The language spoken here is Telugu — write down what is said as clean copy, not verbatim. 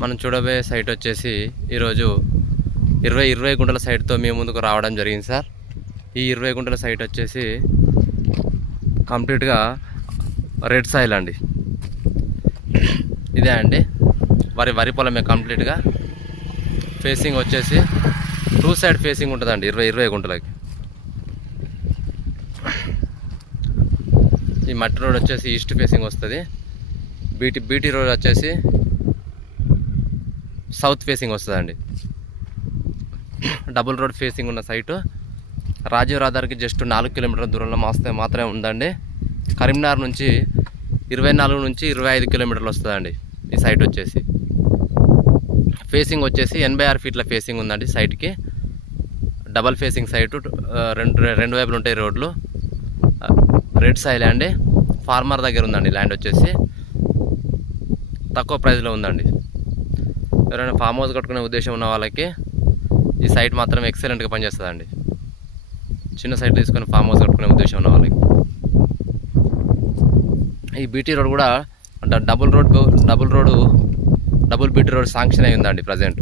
మనం చూడబోయే సైట్ వచ్చేసి ఈరోజు 20 గుంటల సైట్తో మేము ముందుకు రావడం జరిగింది సార్. ఈ 20 గుంటల సైట్ వచ్చేసి కంప్లీట్గా రెడ్ సాయిల్ అండి. ఇదే అండి వరి పొలమే కంప్లీట్గా. ఫేసింగ్ వచ్చేసి 2 సైడ్ ఫేసింగ్ ఉంటుందండి 20 గుంటలకి. ఈ మట్టి రోడ్ వచ్చేసి ఈస్ట్ ఫేసింగ్ వస్తుంది. బీటీ రోడ్ వచ్చేసి సౌత్ ఫేసింగ్ వస్తుందండి. డబుల్ రోడ్ ఫేసింగ్ ఉన్న సైటు రాజీవ్ రహదారికి జస్ట్ 4 కిలోమీటర్ల దూరంలో మాత్రమే ఉందండి. కరీంనగర్ నుంచి 24 నుంచి 25 కిలోమీటర్లు వస్తుందండి ఈ సైట్ వచ్చేసి. ఫేసింగ్ వచ్చేసి 86 ఫీట్ల ఫేసింగ్ ఉందండి సైట్కి. డబల్ ఫేసింగ్ సైటు, రెండు వైపులు ఉంటాయి రోడ్లు. రెడ్ సాయిల్ అండి. ఫార్మర్ దగ్గర ఉందండి ల్యాండ్ వచ్చేసి. తక్కువ ప్రైస్లో ఉందండి. ఎవరైనా ఫామ్ హౌస్ కట్టుకునే ఉద్దేశం ఉన్న వాళ్ళకి ఈ సైట్ మాత్రం ఎక్సలెంట్గా పనిచేస్తుందండి. చిన్న సైట్ తీసుకొని ఫామ్ హౌస్ కట్టుకునే ఉద్దేశం ఉన్న వాళ్ళకి. ఈ బీటీ రోడ్ కూడా డబుల్ బీటీ రోడ్ శాంక్షన్ అయి ఉందండి ప్రజెంట్.